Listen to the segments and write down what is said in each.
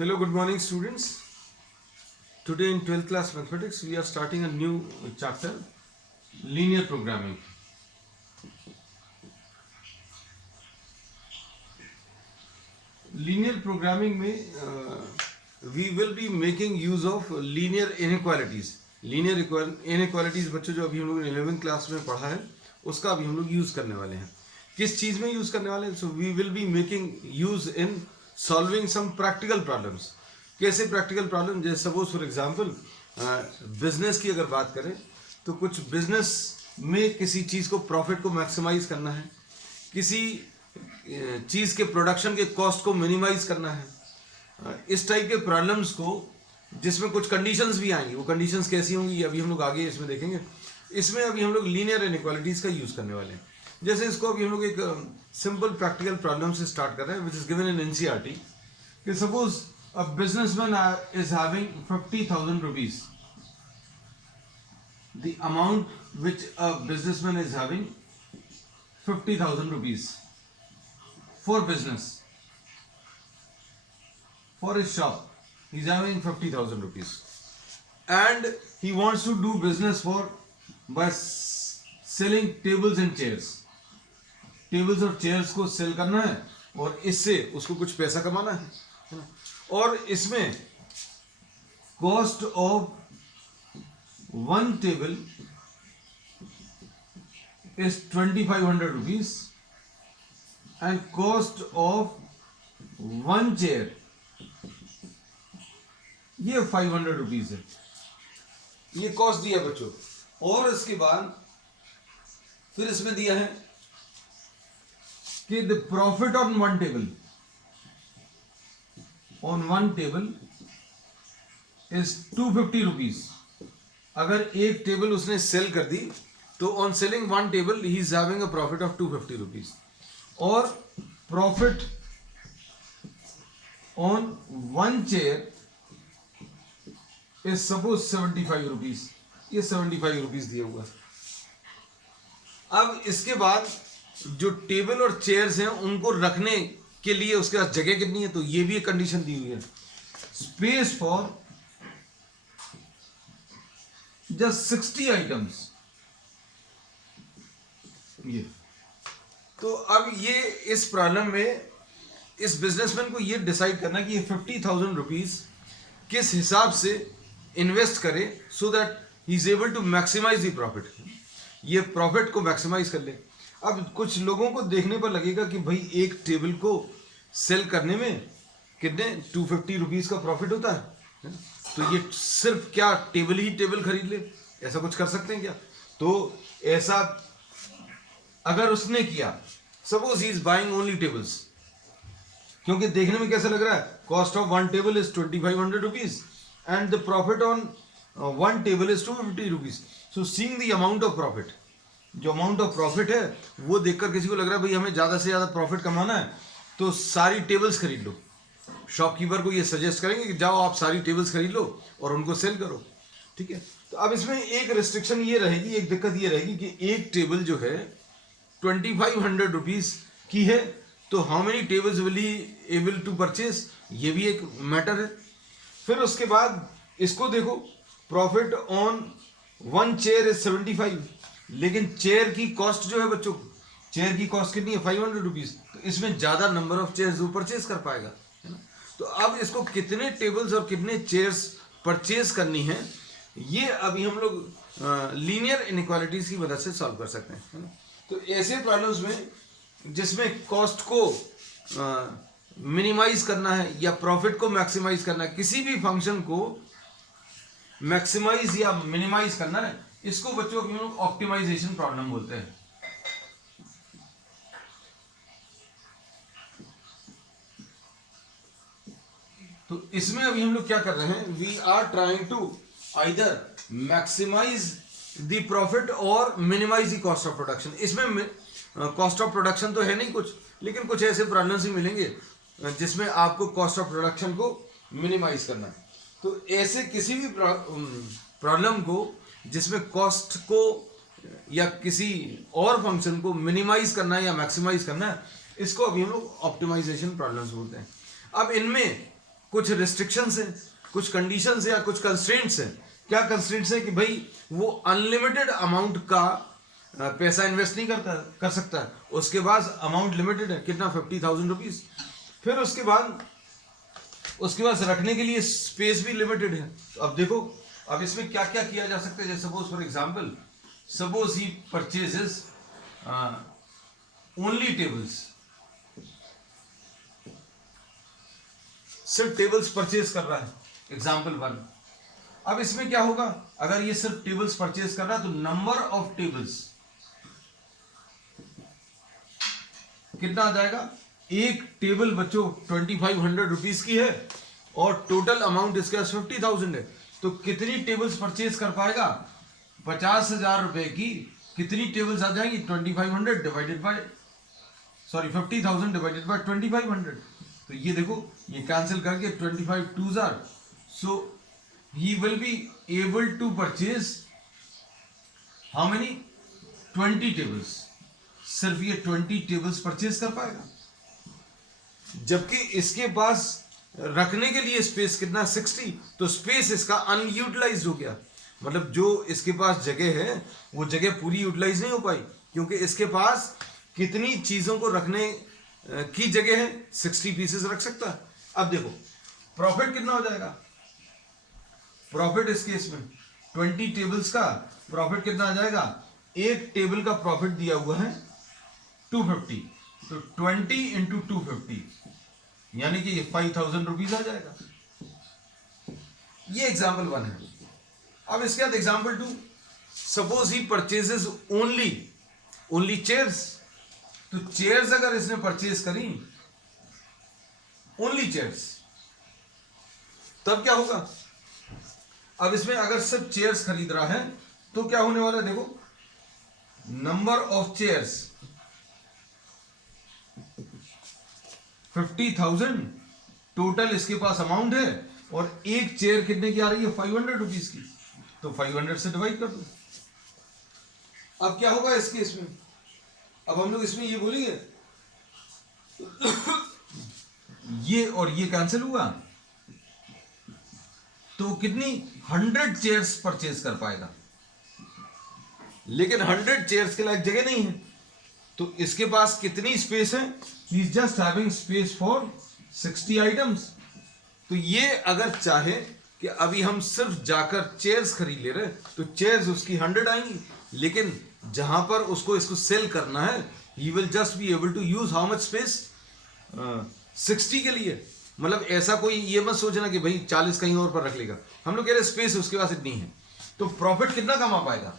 Hello, good morning, students. Today in 12th class mathematics, we are starting a new chapter, linear programming. Linear programming में we will be making use of linear inequalities. Linear inequalities बच्चों जो अभी हम लोग 11th class में पढ़ा है उसका अभी हम लोग यूज करने वाले हैं. किस चीज में यूज करने वाले हैं? So we will be making use in solving some practical problems. कैसे प्रैक्टिकल प्रॉब्लम? जैसे सपोज फॉर एग्जांपल बिजनेस की अगर बात करें तो कुछ बिजनेस में किसी चीज को प्रॉफिट को मैक्सिमाइज करना है, किसी चीज के प्रोडक्शन के कॉस्ट को मिनिमाइज करना है. इस टाइप के प्रॉब्लम्स को जिसमें कुछ कंडीशंस भी आएंगी, वो कंडीशंस कैसी होंगी ये अभी हम लोग आगे इसमें देखेंगे. इसमें अभी हम लोग लीनियर इनइक्वालिटीज का यूज करने वाले हैं. जैसे इसको अभी हम लोग एक सिंपल प्रैक्टिकल प्रॉब्लम से स्टार्ट कर रहे हैं, which is given in NCERT. कि suppose a businessman is having 50,000 rupees. The amount which a businessman is having 50,000 rupees for business, for his shop. He's having 50,000 rupees and he wants to do business by selling tables and chairs. Tables और chairs को sell करना है और इससे उसको कुछ पैसा कमाना है. और इसमें cost of one table is 2,500 rupees and cost of one chair ये 500 रुपीज है. ये कॉस्ट दिया बच्चों. और इसके बाद फिर इसमें दिया है कि the profit on one table is 250 rupees. अगर एक टेबल उसने सेल कर दी तो on selling one table he is having a profit of 250 rupees. और profit on one chair is suppose 75 rupees. ये 75 रुपीज दिया हुआ. अब इसके बाद जो टेबल और चेयर्स हैं उनको रखने के लिए उसके पास जगह कितनी है, तो ये भी एक कंडीशन दी हुई है. Space for just 60 items. ये तो अब ये इस प्रॉब्लम में इस बिजनेसमैन को ये डिसाइड करना कि ये 50,000 रुपीज किस हिसाब से इन्वेस्ट करे so that he is able to maximise the profit. ये प्रॉफिट को मैक्सिमाइज कर ले. अब कुछ लोगों को देखने पर लगेगा कि भाई एक टेबल को सेल करने में कितने 250 रुपीज का प्रॉफिट होता है, तो ये सिर्फ क्या टेबल ही टेबल खरीद ले, ऐसा कुछ कर सकते हैं क्या? तो ऐसा अगर उसने किया, suppose he is buying only tables, क्योंकि देखने में कैसा लग रहा है, cost of one table is 2,500 rupees and the profit on one table is 250 rupees. So seeing the amount of profit, जो अमाउंट ऑफ प्रॉफिट है वो देखकर किसी को लग रहा है भाई हमें ज्यादा से ज्यादा प्रॉफिट कमाना है तो सारी टेबल्स खरीद लो. शॉपकीपर को ये सजेस्ट करेंगे कि जाओ आप सारी टेबल्स खरीद लो और उनको सेल करो. ठीक है. तो अब इसमें एक रिस्ट्रिक्शन ये रहेगी, एक दिक्कत ये रहेगी कि एक टेबल जो है 2,500 रुपीज की है, तो how many tables will he able to purchase, ये भी एक मैटर है. फिर उसके बाद इसको देखो, profit on one chair is 75, लेकिन चेयर की कॉस्ट जो है बच्चों, चेयर की कॉस्ट कितनी है 500 रुपीज. तो इसमें ज्यादा नंबर ऑफ चेयर्स वो परचेज कर पाएगा, है ना. तो अब इसको कितने टेबल्स और कितने चेयर्स परचेज करनी है, ये अभी हम लोग लीनियर इनइक्वालिटीज की मदद से सॉल्व कर सकते हैं, है ना. तो ऐसे प्रॉब्लम्स में जिसमें कॉस्ट को मिनिमाइज करना है या प्रॉफिट को मैक्सिमाइज करना है, किसी भी फंक्शन को मैक्सिमाइज या मिनिमाइज करना है, इसको बच्चों हम लोग ऑप्टिमाइजेशन प्रॉब्लम बोलते हैं. तो इसमें अभी हम लोग क्या कर रहे हैं, we are trying to either maximize the profit और minimize the cost of production. इसमें कॉस्ट ऑफ प्रोडक्शन तो है नहीं कुछ, लेकिन कुछ ऐसे प्रॉब्लम्स भी मिलेंगे जिसमें आपको कॉस्ट ऑफ प्रोडक्शन को मिनिमाइज करना है. तो ऐसे किसी भी प्रॉब्लम को जिसमें कॉस्ट को या किसी और फंक्शन को मिनिमाइज करना है या मैक्सिमाइज करना है, इसको अभी हम लोग ऑप्टिमाइजेशन प्रॉब्लम्स बोलते हैं. अब इनमें कुछ रिस्ट्रिक्शंस हैं, कुछ कंडीशंस या कुछ कंस्ट्रेंट्स हैं। क्या कंस्ट्रेंट्स हैं कि भाई वो अनलिमिटेड अमाउंट का पैसा इन्वेस्ट नहीं कर सकता है, उसके पास अमाउंट लिमिटेड है, कितना 50,000 रुपीज। फिर उसके बाद रखने के लिए स्पेस भी लिमिटेड है। तो अब देखो, अब इसमें क्या क्या किया जा सकता है। जैसे suppose for example, suppose he purchases only tables, सिर्फ टेबल्स परचेज कर रहा है, एग्जांपल 1। अब इसमें क्या होगा, अगर ये सिर्फ टेबल्स परचेज कर रहा है तो नंबर ऑफ टेबल्स कितना आ जाएगा। एक टेबल बच्चों 2500 रुपीज की है और टोटल अमाउंट इसके पास 50,000 है, तो कितनी टेबल्स परचेज कर पाएगा। 50,000 रुपए की कितनी टेबल्स आ जाएंगी, 2500 डिवाइडेड बाय 50,000 डिवाइडेड बाय 2500। तो ये देखो, ये कैंसिल करके 25 2s are, so he will be able to purchase how many 20 tables। सिर्फ ये 20 टेबल्स परचेज कर पाएगा, जबकि इसके पास रखने के लिए स्पेस कितना 60। तो स्पेस इसका अनयूटिलाइज हो गया, मतलब जो इसके पास जगह है वो जगह पूरी यूटिलाइज नहीं हो पाई, क्योंकि इसके पास कितनी चीजों को रखने की जगह है, 60 पीसेस रख सकता है। अब देखो प्रॉफिट कितना हो जाएगा। प्रॉफिट इस केस में 20 टेबल्स का प्रॉफिट कितना आ जाएगा। एक टेबल का प्रॉफिट दिया हुआ है 250, तो 20 इंटू 250 यानी कि 5,000 रुपीज आ जाएगा। ये एग्जाम्पल 1 है। अब इसके बाद एग्जाम्पल 2, सपोज ही परचेजेस ओनली चेयर्स। तो चेयर्स अगर इसने परचेज करी, ओनली चेयर्स, तब क्या होगा। अब इसमें अगर सिर्फ चेयर्स खरीद रहा है तो क्या होने वाला है, देखो नंबर ऑफ चेयर्स 50,000 टोटल इसके पास अमाउंट है, और एक चेयर कितने की आ रही है 500 रुपीज की, तो 500 से डिवाइड कर दो। अब क्या होगा इस केस में, अब हम लोग इसमें ये बोलेंगे ये और ये कैंसिल हुआ, तो कितनी 100 चेयर्स परचेज कर पाएगा, लेकिन 100 चेयर्स के लायक जगह नहीं है। तो इसके पास कितनी स्पेस है, he is just having space for 60 items. तो ये अगर चाहे कि अभी हम सिर्फ जाकर चेयर्स खरीद ले रहे, तो चेयर्स उसकी 100 आएंगी, लेकिन जहां पर उसको इसको सेल करना है, he will just be able to use how much space 60 के लिए। मतलब ऐसा कोई ये मत सोचना कि भाई 40 कहीं और पर रख लेगा, हम लोग कह रहे स्पेस उसके पास इतनी है। तो प्रॉफिट कितना कमा पाएगा,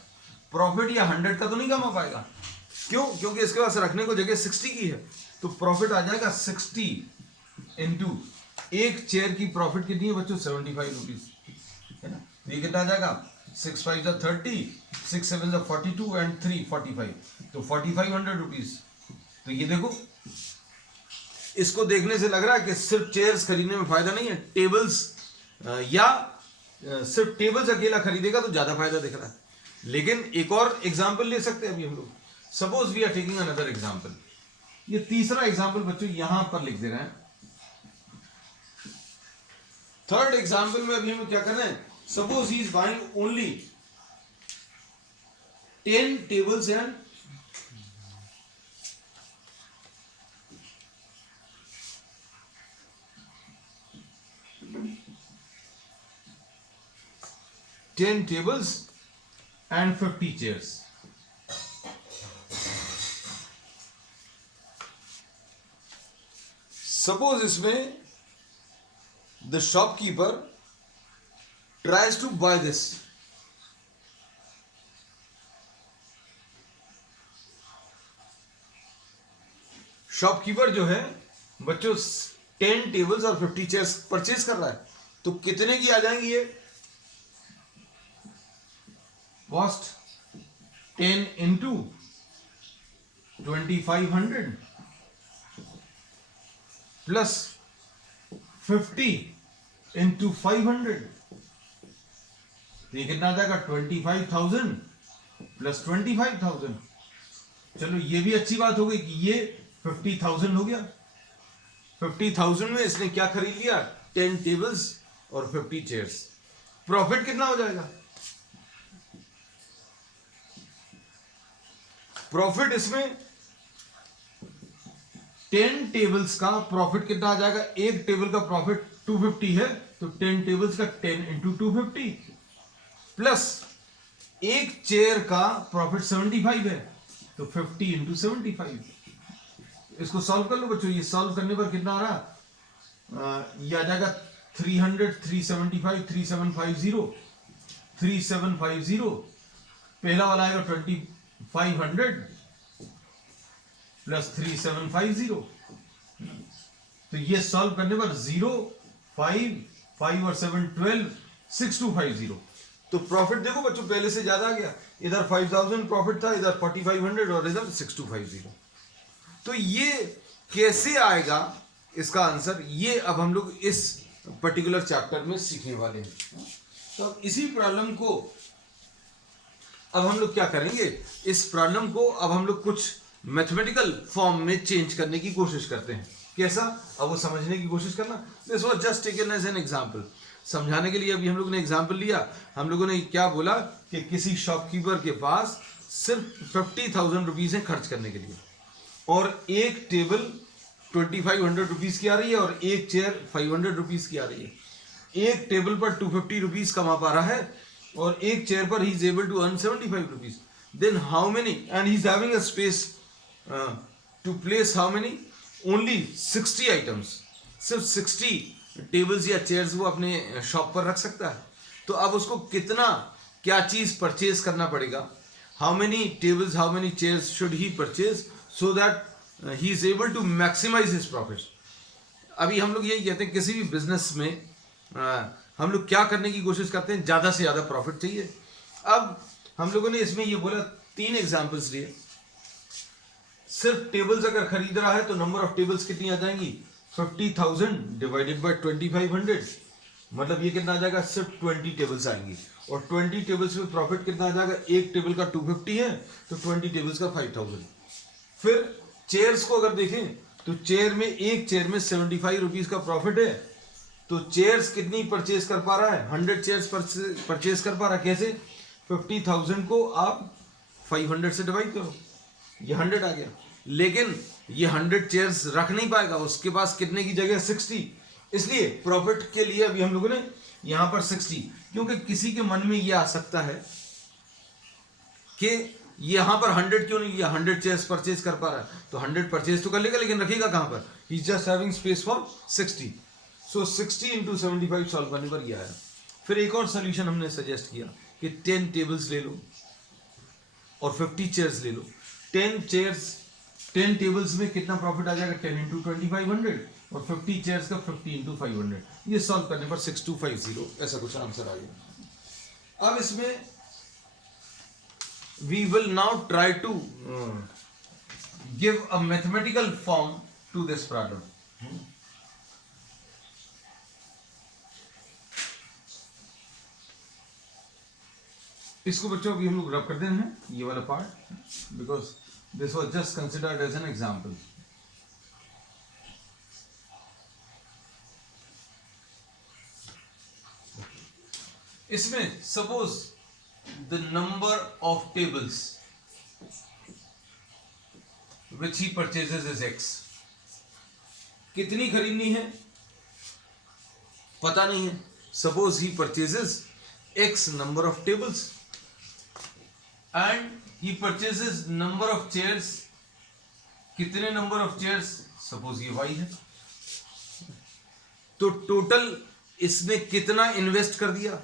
प्रॉफिट या 100 का तो नहीं कमा पाएगा। क्यों, क्योंकि इसके पास रखने को जगह 60 की है। तो प्रॉफिट आ जाएगा 60 इंटू एक चेयर की प्रॉफिट कितनी है बच्चों 75 रुपीज है ना। तो ये कितना आ जाएगा 6 5 30, 6 7 42 एंड 3 45, तो 4500 रुपीज। तो ये देखो, इसको देखने से लग रहा है कि सिर्फ चेयर्स खरीदने में फायदा नहीं है, टेबल्स या सिर्फ टेबल्स अकेला खरीदेगा तो ज्यादा फायदा दिख रहा है। लेकिन एक और एग्जाम्पल ले सकते हैं अभी हम लोग। Suppose we are taking another example. ये तीसरा एग्जाम्पल बच्चों यहां पर लिख दे रहे हैं। थर्ड एग्जाम्पल में अभी हम क्या कर रहे हैं, suppose he is buying only 10 tables and 10 tables and 50 chairs। Suppose इसमें the shopkeeper tries to buy this. Shopkeeper जो है बच्चों 10 टेबल्स और 50 चेयर्स परचेज कर रहा है, तो कितने की आ जाएंगी ये कॉस्ट 10 इंटू 2500 प्लस 50 इंटू 500, तो ये कितना आ जाएगा 25,000 प्लस 25,000। चलो ये भी अच्छी बात हो गई कि ये 50,000 हो गया। 50,000 में इसने क्या खरीद लिया 10 टेबल्स और 50 चेयर्स। प्रॉफिट कितना हो जाएगा? प्रॉफिट इसमें 10 टेबल्स का प्रॉफिट कितना आ जाएगा? एक टेबल का प्रॉफिट 250 है, तो 10 टेबल्स का 10 इंटू 250 प्लस एक चेयर का प्रॉफिट 75 है, तो 50 इंटू 75। इसको सॉल्व कर लो बच्चों। ये सॉल्व करने पर कितना आ रहा? ये आ जाएगा 300, 375, 3750, 3750। पहला वाला आएगा 2500 प्लस 3750। तो ये सॉल्व करने पर 0, 5, 5 और 7 12, 6250। तो प्रॉफिट देखो बच्चों पहले से ज्यादा आ गया। इधर 5000 प्रॉफिट था, इधर 4500 और इधर 6250। तो ये कैसे आएगा इसका आंसर, ये अब हम लोग इस पर्टिकुलर चैप्टर में सीखने वाले हैं। तो अब इसी प्रॉब्लम को अब हम लोग क्या करेंगे, इस प्रॉब्लम को अब हम लोग कुछ मैथमेटिकल फॉर्म में चेंज करने की कोशिश करते हैं। कैसा? अब वो समझने की कोशिश करना। This was just taken as an example, समझाने के लिए अभी हम लोग ने एग्जांपल लिया। हम लोगों ने क्या बोला कि किसी शॉपकीपर के पास सिर्फ 50,000 रुपीज है खर्च करने के लिए, और एक टेबल 2500 रुपीज की आ रही है और एक चेयर 500 रुपीज की आ रही है। एक टेबल पर 250 रुपीज कमा पा रहा है और एक चेयर पर he is able to earn 75 rupees. Then how many, and he is having a space to place how many, only 60 items. सिर्फ 60 टेबल्स या चेयर्स वो अपने शॉप पर रख सकता है। तो अब उसको कितना क्या चीज परचेज करना पड़ेगा, how many tables, how many chairs should he purchase so that he is able to maximise his profit. अभी हम लोग यही कहते हैं किसी भी बिजनेस में हम लोग क्या करने की कोशिश करते हैं, ज्यादा से ज्यादा प्रॉफिट चाहिए। अब हम लोगों ने इसमें ये बोला, 3 एग्जांपल्स लिए। सिर्फ टेबल्स अगर खरीद रहा है तो नंबर ऑफ टेबल्स कितनी आ जाएंगी, 50,000 डिवाइडेड बाय 2500, मतलब ये कितना आ जाएगा, सिर्फ 20 टेबल्स आएंगी। और 20 टेबल्स में प्रॉफिट कितना आ जाएगा, एक टेबल का 250 है तो 20 टेबल्स का 5000। फिर चेयर्स को अगर देखें तो चेयर में, एक चेयर में 75 रुपीज का प्रॉफिट है, तो चेयर्स कितनी परचेज कर पा रहा है, 100 चेयर्स परचेज कर पा रहा है। कैसे? 50,000 को आप 500 से डिवाइड करो, ये 100 आ गया। लेकिन ये 100 चेयर्स रख नहीं पाएगा, उसके पास कितने की जगह 60, इसलिए प्रॉफिट के लिए अभी हम लोगों ने यहां पर 60, क्योंकि किसी के मन में ये आ सकता है कि यहां पर 100 क्यों नहीं, 100 चेयर्स परचेज कर पा रहा है तो 100 परचेज तो कर लेगा, लेकिन रखेगा कहां पर, he is just having space for 60। So 60 into 75 solve करने पर यह आया। फिर एक और सोल्यूशन हमने सजेस्ट किया कि 10 टेबल्स ले लो और 50 चेयर्स ले लो। 10 टेबल्स में कितना प्रॉफिट आ जाएगा, 10 इंटू 2500, और 50 चेयर्स का 50 इंटू 500। ये सॉल्व करने पर 6250 ऐसा कुछ आंसर आ गया। अब इसमें we will now try to give a mathematical form to this problem. इसको बच्चों अभी हम लोग रब कर देते हैं ये वाला part, because this was just considered as an example. इसमें suppose the number of tables which he purchases is x। कितनी खरीदनी है पता नहीं है। Suppose he purchases x number of tables and he purchases number of chairs। कितने number of chairs, suppose ये y है। तो टोटल इसने कितना इन्वेस्ट कर दिया,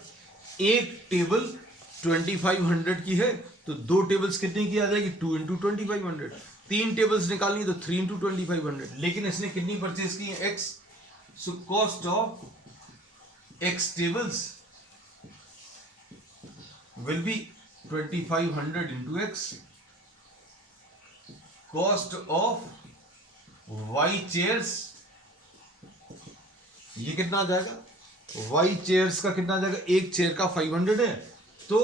एक टेबल 2500 की है तो 2 टेबल्स कितने की आ जाएगी, 2 इंटू 2500। 3 टेबल्स निकालनी तो 3 इंटू 2500। लेकिन इसने कितनी परचेज की है, x। So cost of x tables will be 2500 into x। Cost of y chairs, ये कितना आ जाएगा, y चेयर्स का कितना आ जाएगा, एक चेयर का 500 है तो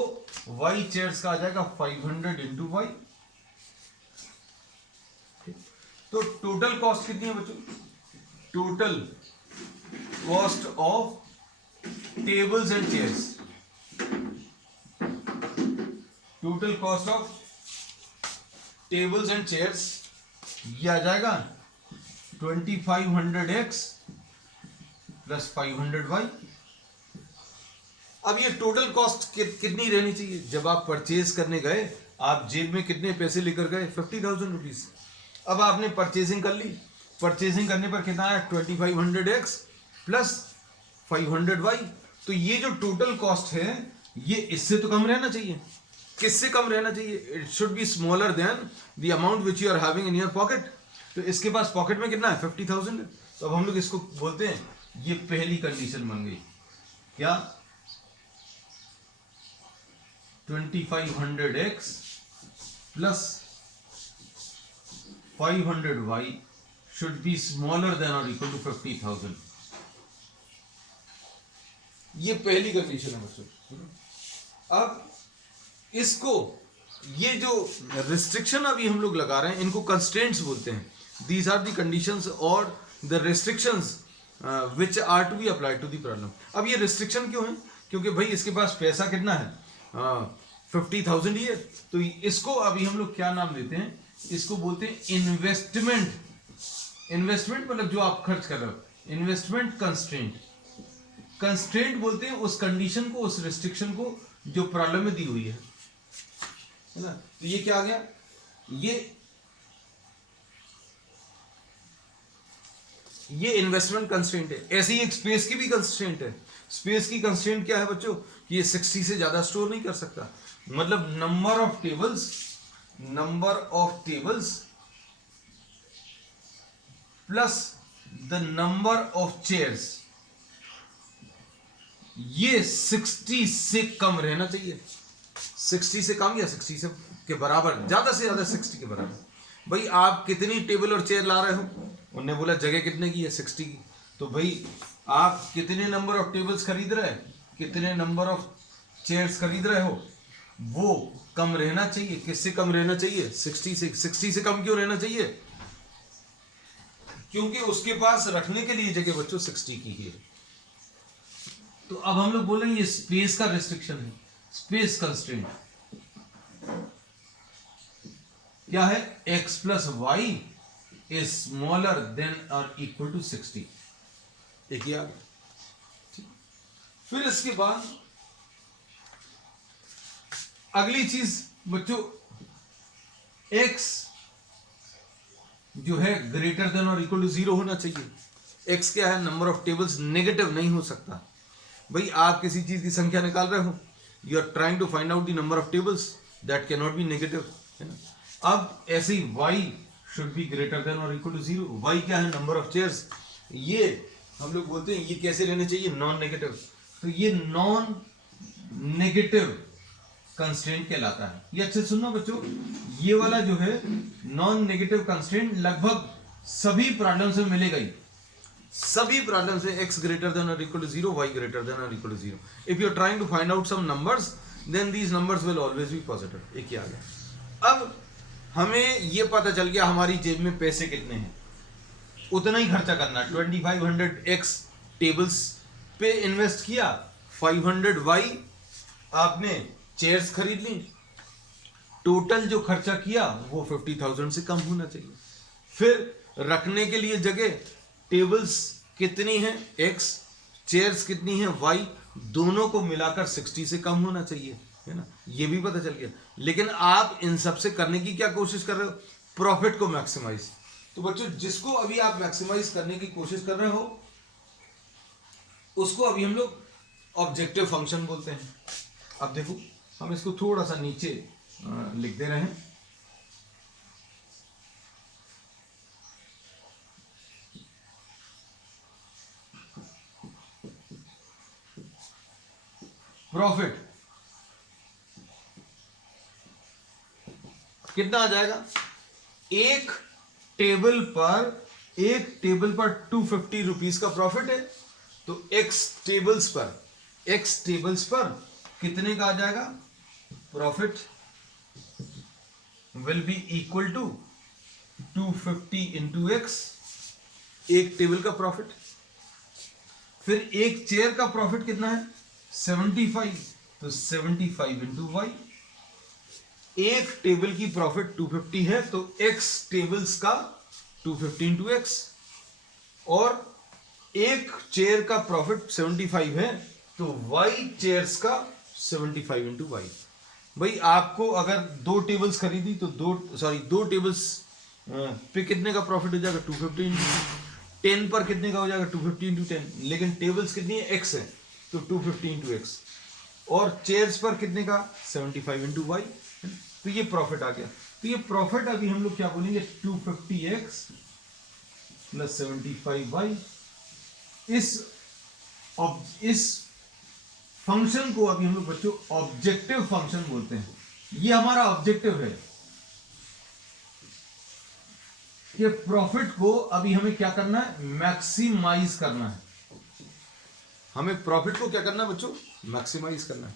y चेयर्स का आ जाएगा 500 इंटू y। तो टोटल कॉस्ट कितनी है बच्चों, total cost of tables and chairs, total cost of tables and chairs, ये आ जाएगा 2500x प्लस 500y। अब ये टोटल कॉस्ट कितनी रहनी चाहिए? जब आप परचेज करने गए, आप जेब में कितने पैसे लेकर गए? 50,000 रुपीज। अब आपने परचेजिंग कर ली, परचेजिंग करने पर कितना आया? 2500x plus 500y। तो ये जो टोटल कॉस्ट है, ये इससे तो कम रहना चाहिए। किससे कम रहना चाहिए? It should be smaller than the amount which you are having in your pocket. तो इसके पास पॉकेट में कितना है? 50,000 है। तो अब हम लोग इसको बोलते हैं, ये पहली कंडीशन बन गई। क्या? 2500x plus 500y should be smaller than or equal to 50,000। ये पहली कंडीशन है बच्चों। अब इसको, ये जो रिस्ट्रिक्शन अभी हम लोग लगा रहे हैं, इनको कंस्ट्रेंट्स बोलते हैं। दीज आर द कंडीशंस और the restrictions which are to be applied to the problem. अब ये रिस्ट्रिक्शन क्यों है? क्योंकि भाई इसके पास पैसा कितना है? 50,000 ही है। तो इसको अभी हम लोग क्या नाम देते हैं? इसको बोलते हैं इन्वेस्टमेंट। इन्वेस्टमेंट मतलब जो आप खर्च कर रहे हो, इन्वेस्टमेंट कंस्ट्रेंट। कंस्ट्रेंट बोलते हैं उस कंडीशन को, उस रिस्ट्रिक्शन को जो प्रॉब्लम में दी हुई है ना। तो ये क्या आ गया? ये इन्वेस्टमेंट कंस्ट्रेंट है। ऐसे ही एक स्पेस की भी कंस्ट्रेंट है। स्पेस की कंस्ट्रेंट क्या है बच्चों? कि ये 60 से ज्यादा स्टोर नहीं कर सकता। मतलब number of tables plus the number of chairs, ये 60 से कम रहना चाहिए। 60 से कम या 60 से के बराबर, ज्यादा से ज्यादा 60 के बराबर। भाई आप कितनी टेबल और चेयर ला रहे हो? उन्होंने बोला जगह कितने की है? 60 की। तो भाई आप कितने नंबर ऑफ टेबल्स खरीद रहे हैं, कितने नंबर ऑफ चेयर्स खरीद रहे हो, वो कम रहना चाहिए। किससे कम रहना चाहिए? 60 से। 60 से कम क्यों रहना चाहिए? क्योंकि उसके पास रखने के लिए जगह बच्चों 60 की है। तो अब हम लोग बोलेंगे ये स्पेस का रिस्ट्रिक्शन है, स्पेस कंस्ट्रेंट। क्या है? x plus y is smaller than और इक्वल टू 60। एक ही आ गया। फिर इसके बाद अगली चीज बच्चों, x जो है ग्रेटर देन और इक्वल टू 0 होना चाहिए। x क्या है? नंबर ऑफ टेबल्स नेगेटिव नहीं हो सकता। भाई आप किसी चीज की संख्या निकाल रहे हो, you are trying to find out the number of tables, that can not be negative, है ना। अब ऐसे ही y should be greater than और इक्वल टू 0। y क्या है? Number of chairs. ये हम लोग बोलते हैं ये कैसे रहने चाहिए? Non negative. तो ये नॉन नेगेटिव कंस्ट्रेंट कहलाता है। ये अच्छे सुनना बच्चों, ये वाला जो है नॉन नेगेटिव कंस्ट्रेंट लगभग सभी प्रॉब्लम्स में मिलेगा ही। सभी प्रॉब्लम्स में x ग्रेटर देन और equal to 0, y greater than और equal to 0। If you are trying to find out some numbers, then these numbers will always be positive. एक ही आ गया। अब हमें ये पता चल गया हमारी जेब में पैसे कितने हैं, उतना ही खर्चा करना। 2500x टेबल्स पे इन्वेस्ट किया, 500y आपने चेयर्स खरीद ली। टोटल जो खर्चा किया वो 50,000 से कम होना चाहिए। फिर रखने के लिए जगह, टेबल्स कितनी है? x, चेयर्स कितनी है? y, दोनों को मिलाकर 60 से कम होना चाहिए, है ना। ये भी पता चल गया। लेकिन आप इन सब से करने की क्या कोशिश कर रहे हो? प्रॉफिट को मैक्सिमाइज। तो बच्चों जिसको अभी आप मैक्सिमाइज करने की कोशिश कर रहे हो, उसको अभी हम लोग ऑब्जेक्टिव फंक्शन बोलते हैं। अब देखो हम इसको थोड़ा सा नीचे लिख दे रहे हैं। प्रॉफिट कितना आ जाएगा? एक टेबल पर 250 रुपीज का प्रॉफिट है। तो x टेबल्स पर कितने का आ जाएगा? Profit will be equal to 250 into x, एक टेबल का प्रॉफिट। फिर एक चेयर का प्रॉफिट कितना है 75, तो 75 इंटू वाई। एक टेबल की प्रॉफिट 250 है तो x टेबल्स का 250 इंटू एक्स, और एक चेयर का प्रॉफिट 75 है तो y चेयर्स का 75 इंटू वाई। भाई आपको अगर दो टेबल्स खरीदी तो दो टेबल्स पे कितने का प्रॉफिट हो जाएगा 250 इंटू 10 पर कितने का हो जाएगा 250 इंटू 10, लेकिन टेबल्स कितनी है x है तो 250 इंटू एक्स, और चेयर्स पर कितने का 75 इंटू वाई, तो ये प्रॉफिट आ गया। तो ये प्रॉफिट अभी हम लोग क्या बोलेंगे 250x प्लस 75y। इस फंक्शन को अभी हम लोग बच्चों ऑब्जेक्टिव फंक्शन बोलते हैं। ये हमारा ऑब्जेक्टिव है कि प्रॉफिट को अभी हमें क्या करना है मैक्सिमाइज करना है। हमें प्रॉफिट को क्या करना है बच्चों मैक्सिमाइज करना है।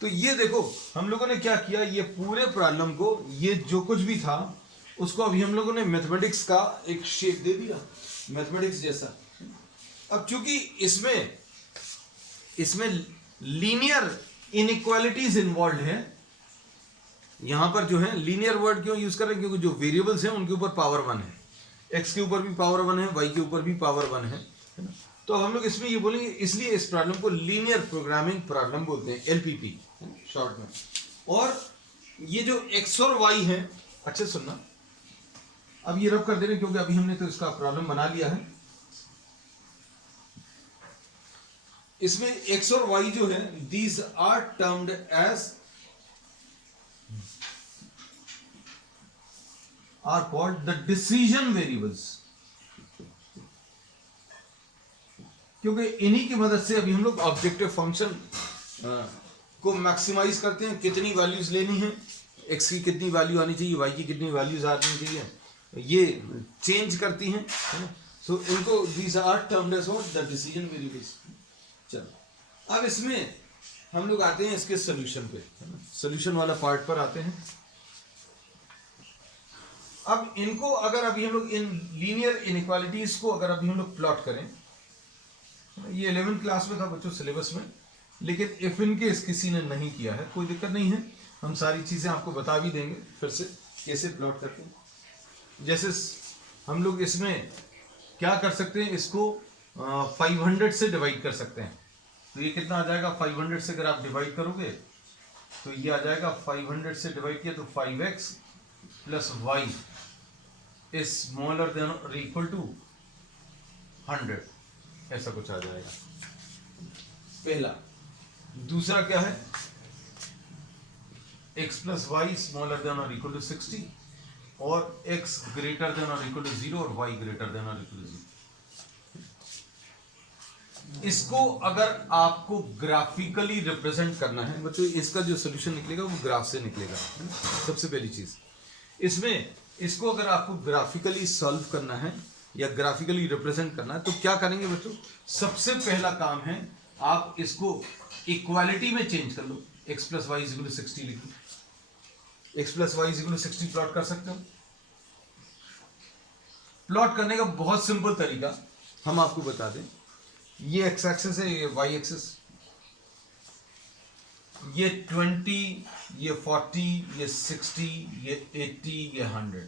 तो ये देखो हम लोगों ने क्या किया, ये पूरे प्रॉब्लम को ये जो कुछ भी था उसको अभी हम लोगों ने मैथमेटिक्स का एक शेप दे दिया, मैथमेटिक्स जैसा। अब चूंकि इसमें लीनियर इनइक्वालिटीज इन्वॉल्व है, यहां पर जो है लीनियर वर्ड क्यों यूज कर रहे हैं, क्योंकि जो वेरिएबल्स हैं उनके ऊपर पावर 1 है, एक्स के ऊपर भी पावर 1 है, वाई के ऊपर भी पावर 1 है ना। तो हम लोग इसमें ये बोलेंगे, इसलिए इस प्रॉब्लम को लीनियर प्रोग्रामिंग प्रॉब्लम बोलते हैं, एलपीपी शॉर्ट में। और ये जो एक्स और वाई है, अच्छे सुनना, अब ये रब कर दे रहे क्योंकि अभी हमने तो इसका प्रॉब्लम बना लिया है। इसमें एक्स और वाई जो है these are termed as or called the decision variables, क्योंकि इन्हीं की मदद से अभी हम लोग ऑब्जेक्टिव फंक्शन को मैक्सिमाइज करते हैं। कितनी वैल्यूज लेनी है, एक्स की कितनी वैल्यू आनी चाहिए, वाई की कितनी वैल्यूज आनी चाहिए, ये चेंज करती हैं, है ना। सो इनको these are termed as the decision variables. चलो अब इसमें हम लोग आते हैं इसके सॉल्यूशन पे, है ना, सॉल्यूशन वाला पार्ट पर आते हैं। अब इनको अगर अभी हम लोग इन लीनियर इनइक्वालिटीज को अगर अभी हम लोग प्लॉट करें, ये 11th क्लास में था बच्चों सिलेबस में, लेकिन इफ इन केस किसी ने नहीं किया है कोई दिक्कत नहीं है, हम सारी चीजें आपको बता भी देंगे फिर से कैसे प्लॉट करते हैं। जैसे हम लोग इसमें क्या कर सकते हैं, इसको 500 से डिवाइड कर सकते हैं। तो ये कितना आ जाएगा 500 से अगर आप डिवाइड करोगे तो ये आ जाएगा 500 से डिवाइड किया तो 5x plus y is smaller than और इक्वल टू 100, ऐसा कुछ आ जाएगा पहला। दूसरा क्या है, x plus y smaller than और इक्वल टू 60 और x ग्रेटर देन और इक्वल टू 0 और y ग्रेटर देन और इक्वल टू 0। इसको अगर आपको ग्राफिकली रिप्रेजेंट करना है बच्चों, इसका जो सॉल्यूशन निकलेगा वो ग्राफ से निकलेगा। सबसे पहली चीज इसमें, इसको अगर आपको ग्राफिकली सॉल्व करना है या ग्राफिकली रिप्रेजेंट करना है तो क्या करेंगे बच्चों, सबसे पहला काम है आप इसको इक्वालिटी में चेंज कर लो। x plus y equal to 60 लिख लो, x plus y equal to 60 plot कर सकते हो। प्लॉट करने का बहुत सिंपल तरीका हम आपको बता दें, ये x एक्सिस है, ये y एक्सिस, ये 20, ये 40, ये 60, ये 80, ये 100,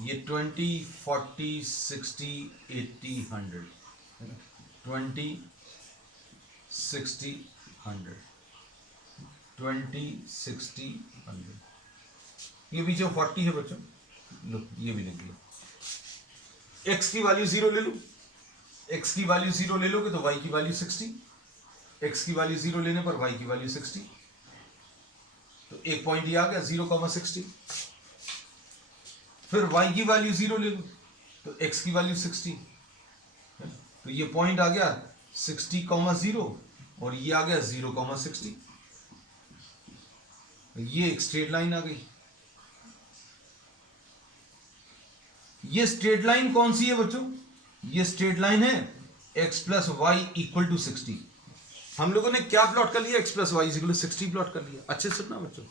ये 20, 40, 60, 80, 100, 20, 60, 100, 20, 60, 100। ये बीच में 40 है बच्चों, लो ये भी लिख लो। x की वैल्यू 0 ले लो, x की वैल्यू 0 ले लोगे तो y की वैल्यू 60, x की वैल्यू 0 लेने पर y की वैल्यू 60, तो एक पॉइंट ये आ गया 0,60। फिर y की वैल्यू 0 ले लो तो x की वैल्यू 60, तो ये पॉइंट आ गया 60,0 और ये आ गया 0,60, ये एक स्ट्रेट लाइन आ गई। ये स्ट्रेट लाइन कौन सी है बच्चों, ये स्ट्रेट लाइन है x plus y equal to 60। हम लोगों ने क्या प्लॉट कर लिया, x plus y equal to 60 plot कर लिया। अच्छे से सुनना बच्चों,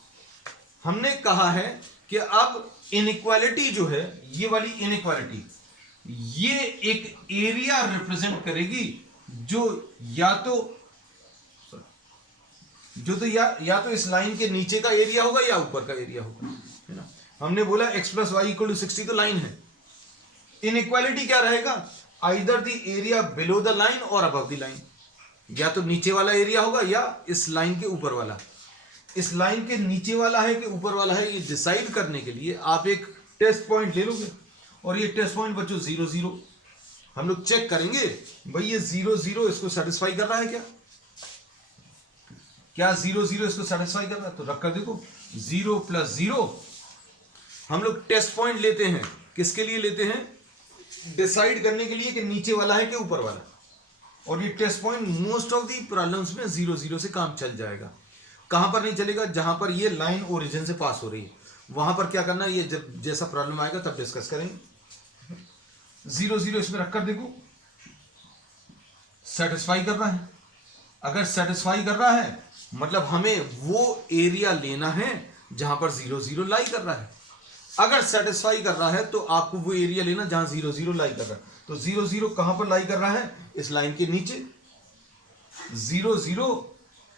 हमने कहा है कि अब इनइक्वालिटी जो है, ये वाली इनइक्वालिटी, ये एक एरिया रिप्रेजेंट करेगी जो या तो या तो इस लाइन के नीचे का एरिया होगा या ऊपर का एरिया होगा, है ना। हमने बोला x plus y equal to 60 तो लाइन है। इनइक्वालिटी क्या रहेगा, either the area below the line और अबव द लाइन, या तो नीचे वाला एरिया होगा या इस लाइन के ऊपर वाला। इस लाइन के नीचे वाला है कि ऊपर वाला है, ये डिसाइड करने के लिए आप एक टेस्ट पॉइंट ले लोगे, और ये टेस्ट पॉइंट बच्चों 0 0। हम लोग चेक करेंगे भाई ये 0 0 इसको सेटिस्फाई कर रहा है क्या 0 0 इसको सेटिस्फाई कर रहा है, तो रख कर देखो 0 प्लस 0। हम लोग टेस्ट पॉइंट लेते हैं, किसके लिए लेते हैं, डिसाइड करने के लिए कि नीचे वाला है कि ऊपर वाला। और ये test point most of the problems में 0 0 से काम चल जाएगा। कहां पर नहीं चलेगा, जहां पर ये लाइन ओरिजिन से पास हो रही है, वहां पर क्या करना है, ये जब जैसा प्रॉब्लम आएगा तब डिस्कस करेंगे। 0 0 इसमें रखकर देखो सेटिस्फाई कर रहा है। अगर सेटिस्फाई कर रहा है मतलब हमें वो एरिया लेना है जहां पर 0 0 लाई कर रहा है। अगर सेटिस्फाई कर रहा है तो आपको वो एरिया लेना जहां 0 0 लाई कर रहा है। तो 0 0 कहां पर लाई कर रहा है, इस लाइन के नीचे। 0 0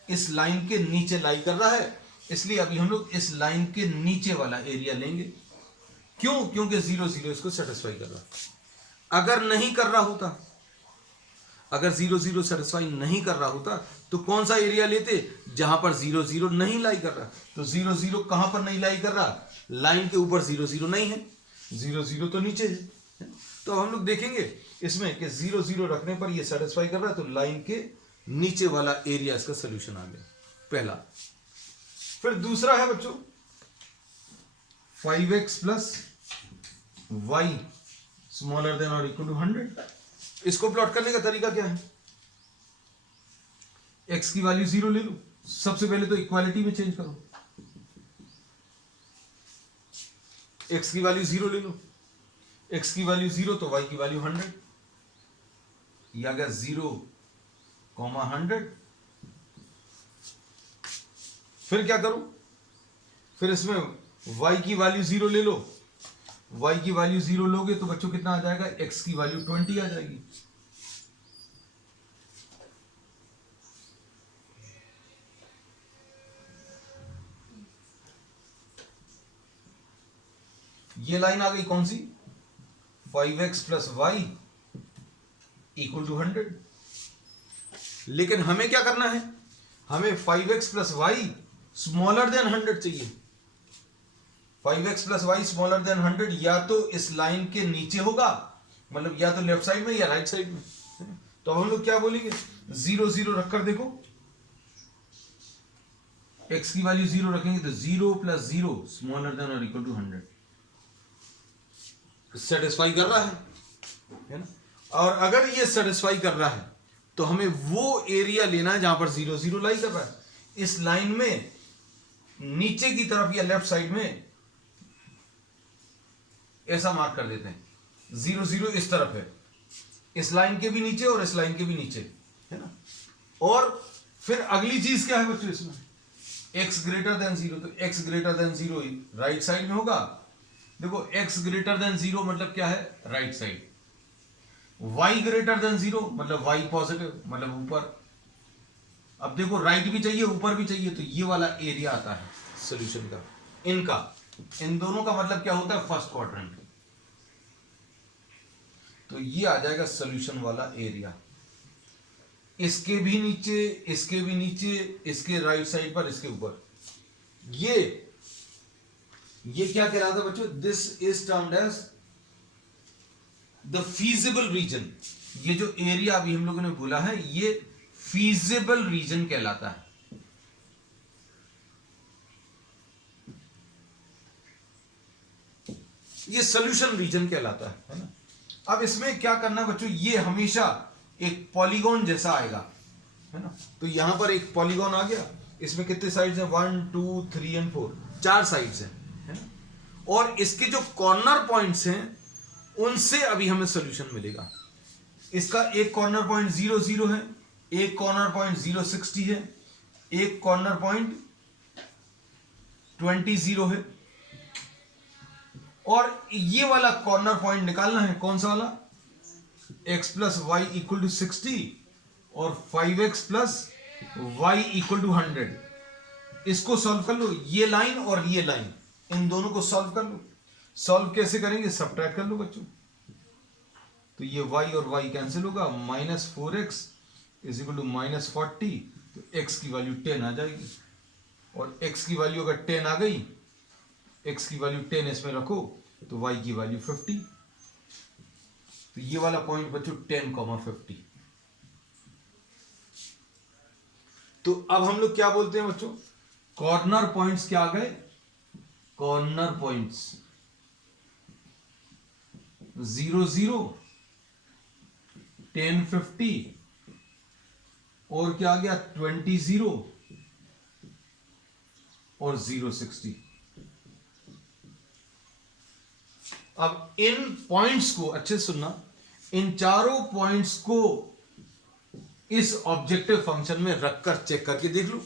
इस लाइन के नीचे लाई कर रहा है, इसलिए अभी हम लोग इस लाइन के नीचे वाला एरिया लेंगे। क्यों, क्योंकि 0 0 इसको सेटिस्फाई कर रहा है। अगर नहीं कर रहा होता, अगर 0 0 सेटिस्फाई नहीं कर रहा होता तो कौन सा एरिया लेते, जहां पर 0 0 नहीं लाई कर रहा। तो 0 0 कहां पर नहीं लाई कर रहा, लाइन के ऊपर 0 0 नहीं है, 0 0 तो नीचे है। तो अब हम लोग देखेंगे इसमें कि 0 0 रखने पर ये सेटिस्फाई कर रहा है, तो लाइन के नीचे वाला एरिया इसका सोल्यूशन आ गया पहला। फिर दूसरा है बच्चों 5x plus y smaller than और इक्वल टू 100। इसको प्लॉट करने का तरीका क्या है, x की वैल्यू 0 ले लो। सबसे पहले तो इक्वालिटी में चेंज करो, x की वैल्यू 0 ले लो। x की वैल्यू 0 तो y की वैल्यू 100, ये आ गया 0, 100। फिर क्या करो, फिर इसमें y की वैल्यू 0 ले लो। y की वैल्यू 0 लोगे तो बच्चों कितना आ जाएगा, x की वैल्यू 20 आ जाएगी। ये लाइन आ गई कौन सी, 5x plus y equal to 100। लेकिन हमें क्या करना है, हमें 5x plus y smaller then 100 चाहिए। 5x plus y smaller then 100 या तो इस लाइन के नीचे होगा, मतलब या तो लेफ्ट साइड में या राइट साइड में। तो हम लोग क्या बोलेंगे, 0 0 रखकर देखो, x की वैल्यू 0 रखेंगे तो 0 प्लस 0 स्मॉलर देन और इक्वल टू 100 सेटिस्फाई कर रहा है ना। और अगर ये सेटिस्फाई कर रहा है तो हमें वो एरिया लेना है जहां पर 0 0 लाई कर रहा है। इस लाइन में नीचे की तरफ या लेफ्ट साइड में ऐसा मार्क कर देते हैं, 0 0 इस तरफ है, इस लाइन के भी नीचे और इस लाइन के भी नीचे, है ना। और फिर अगली चीज क्या है बच्चों, इसमें x ग्रेटर देन 0, तो x greater then 0 right side में होगा। देखो x ग्रेटर देन 0 मतलब क्या है, right side. y greater then 0 मतलब y पॉजिटिव, मतलब ऊपर। अब देखो राइट भी चाहिए ऊपर भी चाहिए, तो ये वाला एरिया आता है सॉल्यूशन का, इनका, इन दोनों का मतलब क्या होता है, फर्स्ट क्वाड्रेंट। तो ये आ जाएगा सॉल्यूशन वाला एरिया। इसके भी नीचे, इसके भी नीचे, इसके राइट साइड पर, इसके ऊपर। ये क्या कहलाता है बच्चों, this is termed as the feasible region. ये जो एरिया अभी हम लोगों ने बोला है ये फीजिबल रीजन कहलाता है। ये सॉल्यूशन रीजन कहलाता है ना। अब इसमें क्या करना है बच्चों, ये हमेशा एक पॉलीगॉन जैसा आएगा, है ना। तो यहां पर एक पॉलीगॉन आ गया, इसमें कितने साइड्स हैं, 1 2 3 एंड 4, 4 साइड्स हैं, है ना। और इसके जो कॉर्नर पॉइंट्स हैं उनसे अभी हमें सॉल्यूशन मिलेगा। इसका एक कॉर्नर पॉइंट 0 0 है, एक कॉर्नर पॉइंट 0 60 है, एक कॉर्नर पॉइंट 20 0 है, और ये वाला कॉर्नर पॉइंट निकालना है, कौन सा वाला, x plus y equal to 60 और 5x plus y equal to 100, इसको सॉल्व कर लो, ये लाइन और ये लाइन, इन दोनों को सॉल्व कर लो। सॉल्व कैसे करेंगे, सबट्रैक्ट कर लो बच्चों। तो ये y और y कैंसिल होगा, -4x इज इक्वल टू -40, तो x की वैल्यू 10 आ जाएगी। और x की वैल्यू अगर 10 आ गई, x की वैल्यू 10 इसमें रखो, तो y की वैल्यू 50। तो ये वाला पॉइंट बच्चों 10,50। तो अब हम लोग क्या बोलते हैं बच्चों, कॉर्नर पॉइंट्स क्या आ गए, कॉर्नर पॉइंट्स 0, 0, 10, 50 और क्या आ गया 20, 0 और 0, 60। अब इन पॉइंट्स को अच्छे से सुनना, इन चारों पॉइंट्स को इस ऑब्जेक्टिव फंक्शन में रखकर चेक करके देख लो।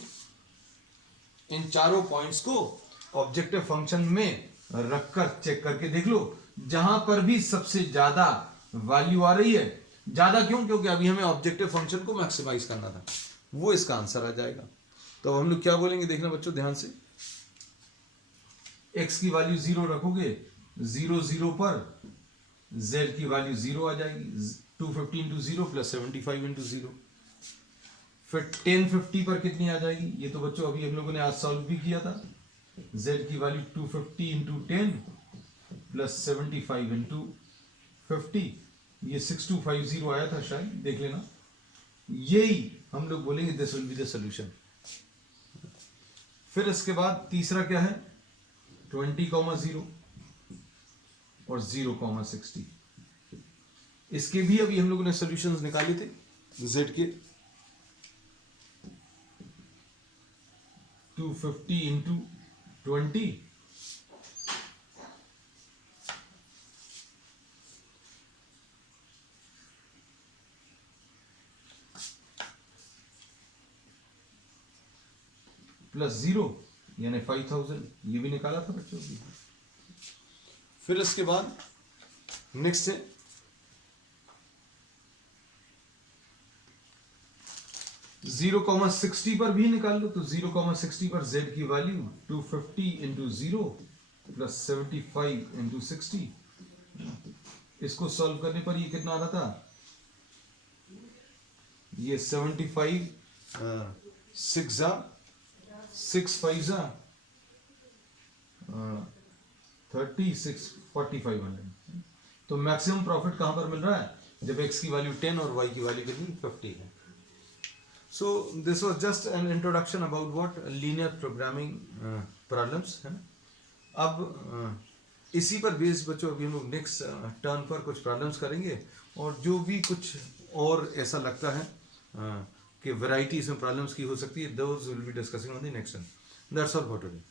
इन चारों पॉइंट्स को ऑब्जेक्टिव फंक्शन में रखकर चेक करके देख लो। जहां पर भी सबसे ज्यादा वैल्यू आ रही है, ज्यादा क्यों, क्योंकि अभी हमें ऑब्जेक्टिव फंक्शन को मैक्सिमाइज करना था, वो इसका आंसर आ जाएगा। तो हम लोग क्या बोलेंगे, देखना बच्चों ध्यान से, x की वैल्यू 0 रखोगे, 0, 0 पर z की वैल्यू 0 आ जाएगी, 250 इंटू 0 प्लस 75 इंटू 0। फिर 1050 पर कितनी आ जाएगी, ये तो बच्चों अभी हम लोगों ने आज सॉल्व भी किया था। z की वैल्यू 250 इंटू 10 प्लस 75 इंटू 50, ये 6250 आया था शायद, देख लेना। यही हम लोग बोलेंगे this will be the solution. फिर इसके बाद तीसरा क्या है, 20,0 और 0,60। इसके भी अभी हम लोगों ने सॉल्यूशंस निकाले थे z के। 250 इंटू 20 प्लस 0 यानी 5000, ये भी निकाला था बच्चों की। फिर इसके बाद नेक्स्ट है 0,60 पर भी निकाल लो। तो 0,60 पर z की वैल्यू 250 इंटू 0 प्लस 75 इंटू 60। इसको सॉल्व करने पर ये कितना आ रहा था, ये 75 6 6 5 36 4500। तो मैक्सिमम प्रॉफिट कहां पर मिल रहा है, जब x की वैल्यू 10 और y की वैल्यू कितनी 50 है। So this was just an introduction about what linear programming problems है ना। अब इसी पर बेस बच्चों अभी हम लोग नेक्स्ट टर्न पर कुछ प्रॉब्लम्स करेंगे, और जो भी कुछ और ऐसा लगता है कि वैरायटी इसमें प्रॉब्लम्स की हो सकती है, those will be discussing on the next one. That's all for today.